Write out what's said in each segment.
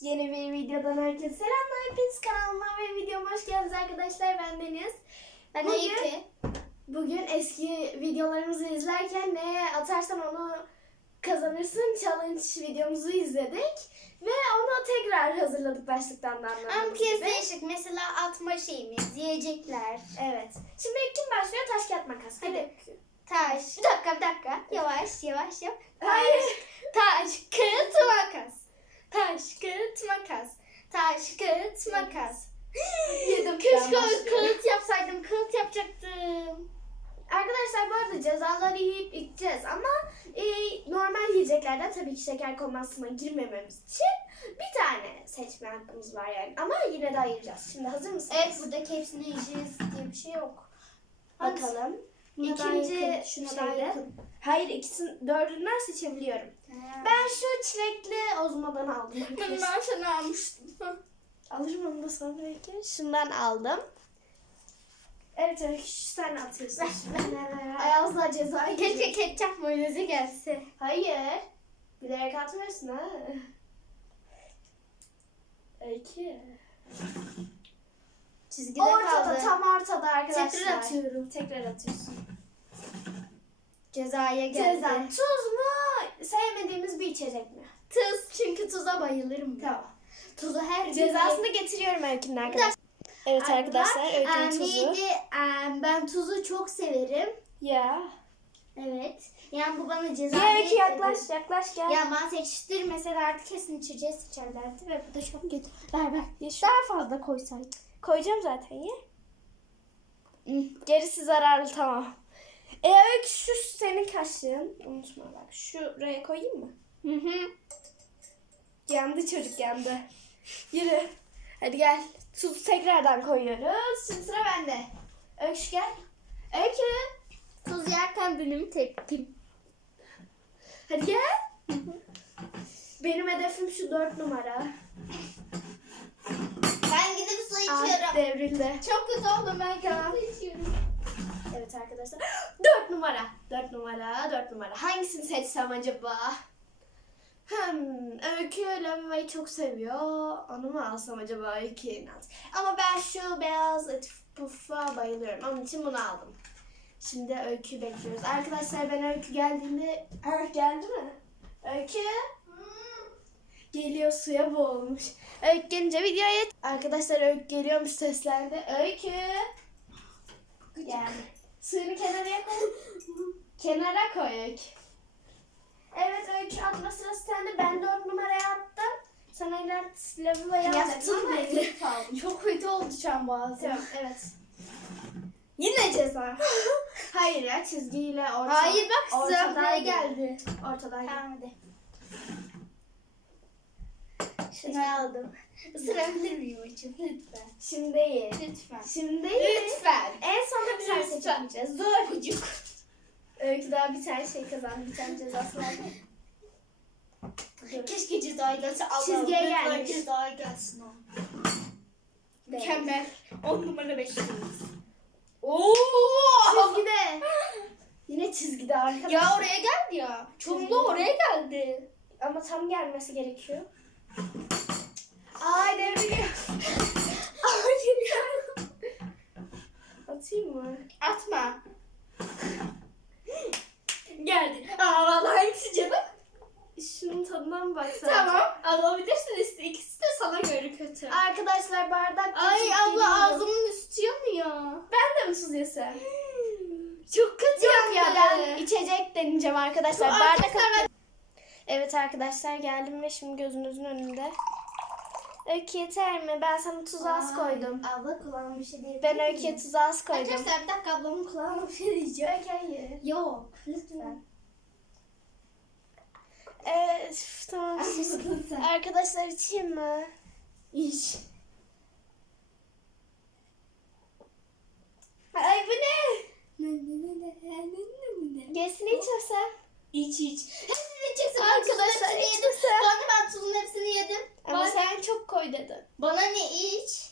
Yeni bir videodan herkese selamlar. Hepiniz kanalıma ve videoma hoş geldiniz arkadaşlar. Ben Deniz. Ben Bugün- Öykü. Bugün eski videolarımızı izlerken neye atarsan onu kazanırsın challenge videomuzu izledik. Ve onu tekrar hazırladık başlıktan da Ama bu kez değişik. Mesela atma şeyimiz, yiyecekler. Evet. Şimdi kim başlıyor? Taş kağıt makas. Hadi. Taş. Bir dakika bir dakika. Yavaş yavaş yap. Taş. Hayır. Taş, kağıt, makas. Taş, kağıt, makas. Taş, kağıt, makas. Yedim. Keşke kağıt yapsaydım. Kağıt yapacaktım. Arkadaşlar bu arada cezaları yiyip içeceğiz ama e, normal yiyeceklerden tabii ki şeker komasına girmememiz için bir tane seçme hakkımız var yani. Ama yine de ayıracağız. Şimdi hazır mısınız? Evet buradaki hepsini yiyeceğiz diye bir şey yok. Bakalım. Daha İkinci şuna daha yakın. Hayır ikisini dördünden seçebiliyorum. Ben şu çilekli ozmadan aldım. Ben ben sana almıştım. Alırım onu da sonra belki. Şundan aldım. Evet evet sen atıyorsun. Ayazla cezayı Keşke ketçap mayonezi gelse. Hayır. Bilerek atmıyorsun ha. İki. Çizgide Ortada, kaldı. tam ortada arkadaşlar. Tekrar atıyorum. Tekrar atıyorsun. Cezaya geldi. Ceza. Tuz mu? Sevmediğimiz bir içecek mi? Tuz çünkü tuza bayılırım. Tamam. Tuzu her gün Cezasını getiriyorum Öykü'nün arkadaşlar. Evet arkadaşlar Öykü'nün Ee, tuzu. neydi? Ee, ben tuzu çok severim. Ya. Evet. Yani bu bana ceza Ya değil yaklaş yaklaş gel. Ya bana seçtirmeselerdi kesin içeceği seçerlerdi ve bu da çok kötü. Ver ver. Ye şu- Daha fazla koysaydık. Koyacağım zaten ye. Gerisi zararlı tamam. E Öykü şu senin kaşığın. Unutma bak. Şuraya koyayım mı? Hı hı. Yandı çocuk yandı. Yürü. Hadi gel. Tuz tekrardan koyuyoruz. Şimdi sıra bende. Öykü gel. Öykü. Tuz yerken bölümü tepkim. Hadi gel. Benim hedefim şu dört numara. Ben gidip su Ah devrildi. Çok kötü oldum ben su içiyorum. Evet arkadaşlar. Dört numara. Dört numara. Dört numara. Hangisini seçsem acaba? Hmm, Öykü lavabayı çok seviyor. Onu mu alsam acaba Öykü'ye inat? Ama ben şu beyaz et puffa bayılıyorum. Onun için bunu aldım. Şimdi Öykü bekliyoruz. Arkadaşlar ben Öykü geldiğinde... Ah geldi mi? Öykü? Geliyor suya boğulmuş. Öykü gelince videoya... Arkadaşlar Öykü geliyormuş seslendi. Öykü! Yani. Suyunu kenara koy. kenara koy Öykü. Evet Öykü atma sırası sende. Ben dört numaraya attım. Sen eller lavaboya Yaptın aldın. Çok kötü oldu şu an boğazım. Tamam evet. Yine ceza. Hayır ya çizgiyle orta. Hayır bak ortadan geldi. Ortadan gel. Tamam hadi. Şunu aldım. Isırabilir miyim açım? Lütfen. Şimdi değil. Lütfen. Şimdi değil. Lütfen. En sonunda bir tane seçemeyeceğiz. Zor bucuk. Öykü daha bir tane şey kazandı. Bir tane cezası var. Keşke cezayı gelse. Allah'ım Çizgiye gelmiş. Cezayı gelsin o. Mükemmel. 10 numara 5 Oo! Çizgide. Yine çizgide arkadaşlar. Ya oraya geldi ya. Çoğunluğu oraya geldi. Ama tam gelmesi gerekiyor. Ay devriliyor. Ay geliyor. Atayım mı? Atma. Geldi. Aa vallahi hangisi canım? Şunun tadına mı baksana? Tamam. Alabilirsin işte. İkisi de sana göre kötü. Arkadaşlar bardak Ay abla ağzımın üstü yanıyor. Ben de mi tuz yesem? Çok kötü Yok ya ben içecek deneyeceğim arkadaşlar. Bardak arkadaşlar ben- Evet arkadaşlar geldim ve şimdi gözünüzün önünde. Öykü yeter mi? Ben sana tuz az koydum. Abla kulağıma bir şey değil. Ben Öykü'ye tuz az koydum. Arkadaşlar bir dakika ablamın kulağıma bir şey diyeceğim. Öykü hayır. Yok lütfen. Üf, tamam. Arkadaşlar içeyim mi? İç. Ay bu ne? Gerisini içmesem. İç iç. Hepsini içeceksin. Arkadaşlar, Arkadaşlar yedim. Bana ben tuzun hepsini yedim. Ama Bana, sen çok koy dedin. bana ne iç?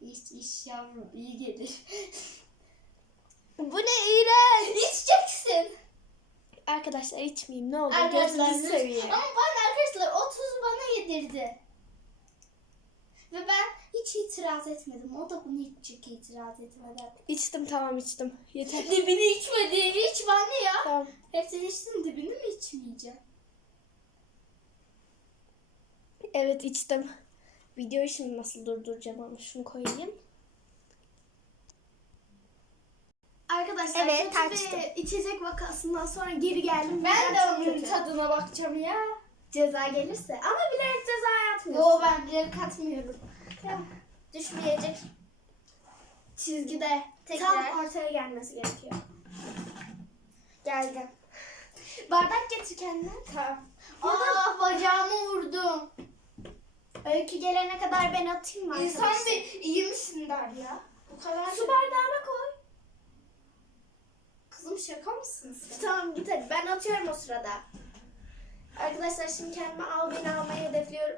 İç iç yavrum iyi gelir. Bu ne iğrenç. İçeceksin. Arkadaşlar içmeyeyim ne olur gözünüzü seveyim. Ama ben arkadaşlar o tuzu bana yedirdi. Ve ben hiç itiraz etmedim. O da bunu hiç itiraz etmedi. İçtim tamam içtim. Yeter. Dibini içmedi. Hiç anne ya. tamam. Hepsini içtin dibini mi içmeyeceğim? Evet içtim. Videoyu şimdi nasıl durduracağım ama şunu koyayım. Arkadaşlar Evet, kötü bir içecek vakasından sonra geri geldim. Ben de onun kötü. tadına bakacağım ya. ceza gelirse. Ama bilerek ceza yatmıyorsun. Yo ben bilerek katmıyorum. Tamam. Düşmeyecek. Çizgide Tekrar. tam ortaya gelmesi gerekiyor. Geldim. Bardak getir kendine. Tamam. Aa bacağımı vurdum. Öykü gelene kadar ben atayım mı İnsan bir iyi misin der ya. Bu kadar Su bardağına Kızım şaka mısın sen? Tamam git hadi ben atıyorum o sırada. Arkadaşlar şimdi kendime al beni almayı hedefliyorum.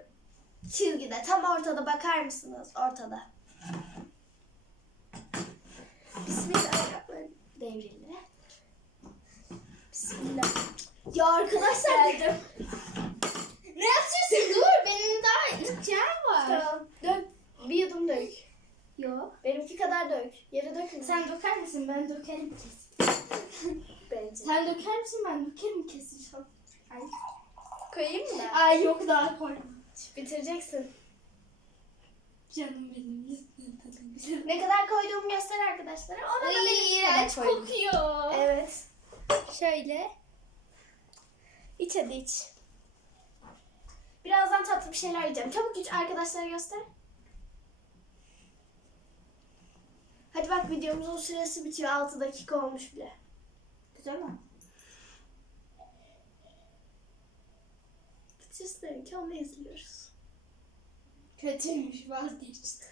Çizgide tam ortada bakar mısınız? Ortada. Bismillahirrahmanirrahim. Devrildi. Bismillah. Ya arkadaşlar Geldim. ne yapıyorsun? Dur benim daha içeceğim var. Tamam. Dök. Bir yudum dök. Yok. Benimki kadar dök. Yere dökme. Sen döker misin? Ben dökerim kesin. Sen döker misin? Ben dökerim kesin. şu an. Ay. koyayım mı? Ay yok daha koyma. Bitireceksin. Canım benim Ne kadar koyduğumu göster arkadaşlara. Ona da Ay benimki iğrenç kokuyor. Evet. Şöyle. İç hadi iç. Birazdan tatlı bir şeyler yiyeceğim. Çabuk iç arkadaşlara göster. Hadi bak videomuzun süresi bitiyor. 6 dakika olmuş bile. Mi? Bitirsin ki onu izliyoruz. Kötüymüş vazgeçtim.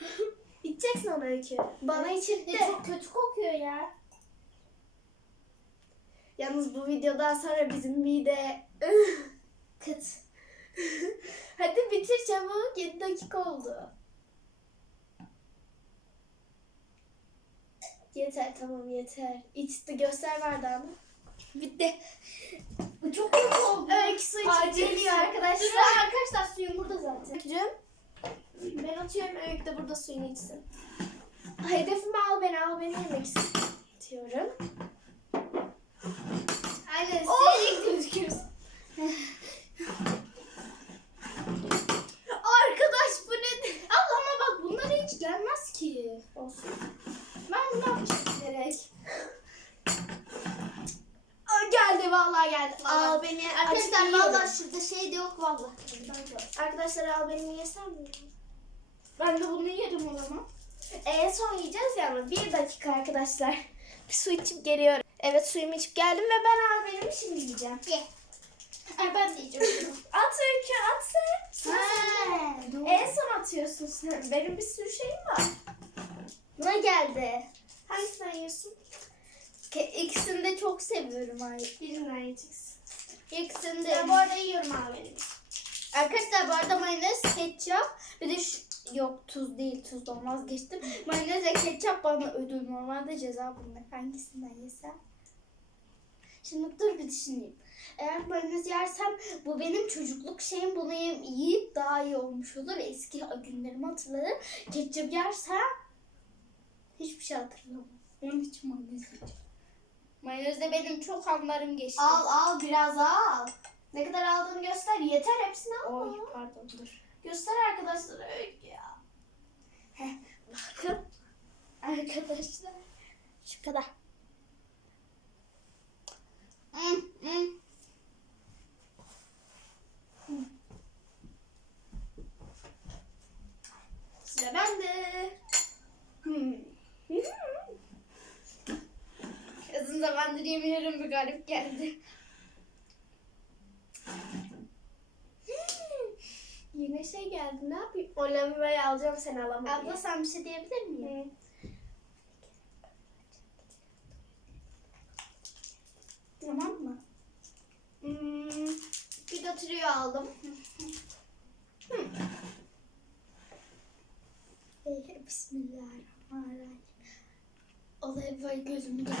İçeceksin onu öykü. Bana içirtti. Çok kötü kokuyor ya. Yalnız bu videodan sonra bizim mide kıt. Hadi bitir çabuk. 7 dakika oldu. Yeter tamam yeter. İçti göster bardağını. Bitti. Bu çok kötü oldu. Öykü su içip Acil geliyor su. arkadaşlar. Durun arkadaşlar suyum burada zaten. Öykücüğüm. Ben atıyorum Öykü de burada suyunu içsin. Hedefimi al beni al beni yemek istiyorum. Aynen Oh! seyirlik gözüküyorsun. Arkadaş bu ne? Abla ama bak bunlara hiç gelmez ki. Olsun. Aa, geldi vallahi geldi. Al beni. Arkadaşlar Açık valla yiyorum. şurada şey de yok valla. Arkadaşlar al beni yesem mi? Ben de bunu yerim o zaman. En son yiyeceğiz ya ama bir dakika arkadaşlar. Bir su içip geliyorum. Evet suyumu içip geldim ve ben al benimi şimdi yiyeceğim. Ye. Ay ben de yiyeceğim. At Öykü at sen. Ha, En son atıyorsun sen. Benim bir sürü şeyim var. Buna geldi. Hangisinden yiyorsun? İkisini de çok seviyorum ay. Birinden yiyeceksin. İkisini de. Ben bu arada yiyorum benimi. Arkadaşlar bu arada mayonez, ketçap bir de şu... Yok tuz değil tuzdan vazgeçtim. Mayonez ve ketçap bana ödül. Normalde ceza bunlar. Hangisinden yesem? Şimdi dur bir düşüneyim. Eğer mayonez yersem bu benim çocukluk şeyim. Bunu yiyip, yiyip daha iyi olmuş olur. Eski günlerimi hatırlarım. Ketçap yersem hiçbir şey hatırlamam. Onun için mayonez yiyeceğim. Mayonez de benim çok anlarım geçti. Al al biraz daha al. Ne kadar aldığını göster. Yeter hepsini al. Oy pardon dur. Göster arkadaşlara ya. Bakın arkadaşlar şu kadar. Hmm, hmm. Sıra bende. Hmm. Uzun zamandır yemiyorum bir garip geldi. Yine şey geldi ne yapayım? O lavaboyu alacağım sen alamadın. Abla sen bir şey diyebilir miyim? Tamam mı? Hmm. Bir de trio aldım. Ey, Bismillahirrahmanirrahim. Olay vay gözüm geldi.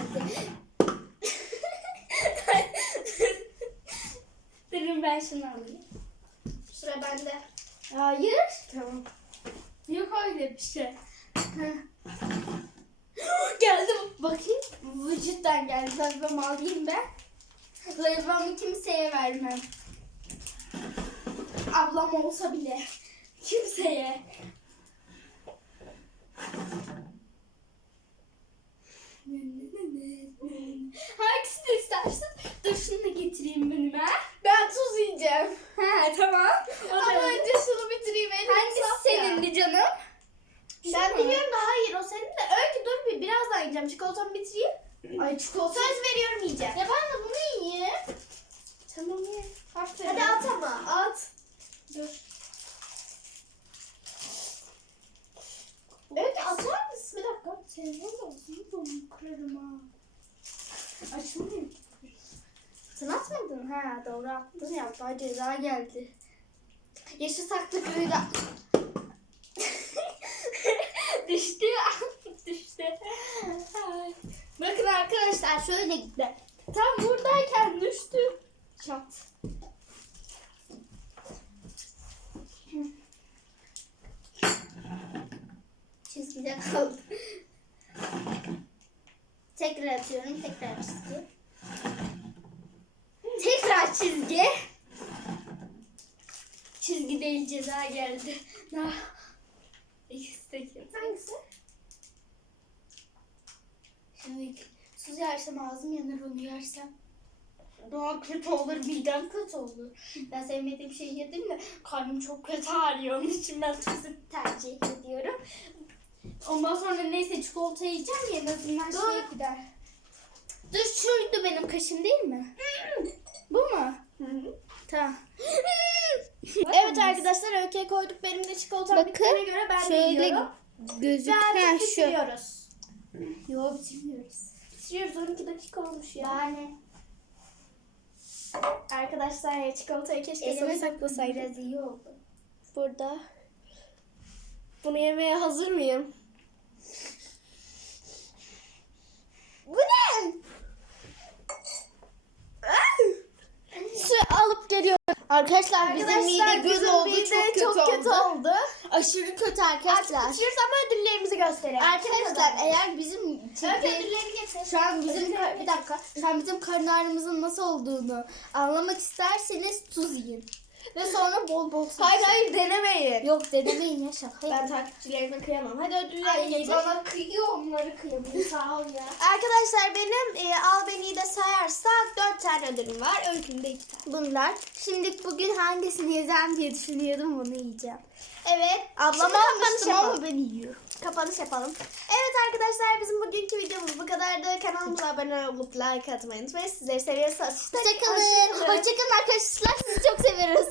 Durun ben şunu alayım. Sıra bende. Hayır. Tamam. Yok öyle bir şey. Geldi bakayım. Vücuttan geldi. Zarfamı alayım ben. Zarfamı kimseye vermem. Ablam olsa bile. Kimseye. Hangisini istersin? Dur şunu da getireyim önüme. Ben tuz yiyeceğim. Ha tamam. O Ama da- önce şunu bitireyim. Elim Hangisi saf ya. senindi canım? Ben Şu mu? biliyorum da hayır o senin de. Öykü dur bir birazdan yiyeceğim. Çikolatamı bitireyim. Ay çikolata. Söz veriyorum yiyeceğim. Ya ben de bunu yiyeyim. Tamam ye. Aferin. Hadi at ama at. Dur. Öykü atar mısın? Bir dakika. Senin de olsun. Bunu kırarım ha. Açılmıyor. Sen atmadın. Ha doğru attın ya. Daha ceza geldi. Yaşı saklı köyde. Düştü. Düştü. Bakın arkadaşlar şöyle gitti. Tam buradayken düştü. Çat. Çizgide kaldı. Tekrar atıyorum. Tekrar çizgi. Tekrar çizgi. Çizgi değil ceza geldi. Ah. De kötü. Hangisi? Şimdi tuz yersem ağzım yanar onu yersem. Daha kötü olur, midem kötü olur. Ben sevmediğim şeyi yedim de karnım çok kötü ağrıyor. Onun için ben tuzu tercih ediyorum. Ondan sonra neyse çikolata yiyeceğim ya en azından Dur. şey gider. Dur şuydu benim kaşım değil mi? Bu mu? Tamam. Evet arkadaşlar öyküye koyduk. Benim de çikolatam Bakın, bittiğine göre ben de Şöyle yiyorum. gözük. Ve artık Ha, şu. bitiriyoruz. Yok bitirmiyoruz. Bitiriyoruz 12 dakika olmuş ya. Yani Arkadaşlar ya çikolatayı keşke elime saklasaydım. biraz iyi oldu. Burada. Bunu yemeye hazır mıyım? Bu ne? Su alıp geliyorum. Arkadaşlar, bizim mide göz bizim oldu. mide Çok kötü, çok kötü oldu. oldu. Aşırı kötü arkadaşlar. bitiriyoruz ama ödüllerimizi gösterelim. Arkadaşlar eğer bizim getir. şu an bizim bir dakika şu an bizim karın ağrımızın nasıl olduğunu anlamak isterseniz tuz yiyin. Ve sonra bol bol su Hayır hayır denemeyin. Yok denemeyin ya şaka. Ben yapın. takipçilerime kıyamam. Hadi ödülleri Ay getir. bana kıyıyor onları kıyamıyor sağ ol ya. Arkadaşlar benim e, al beni de sayarsak 4 tane ödülüm var. Öykümde 2 tane. Bunlar. Şimdi bugün hangisini yiyeceğim diye düşünüyordum bunu yiyeceğim. Evet. Ablama Şimdi kapanış almıştım yapalım. ama ben yiyorum. Kapanış yapalım. Evet arkadaşlar bizim bugünkü videomuz bu kadardı. Kanalımıza abone olup like atmayı unutmayın. Sizleri. Hoşçakalın. Hoşçakalın. Hoşçakalın arkadaşlar. Sizi çok seviyoruz.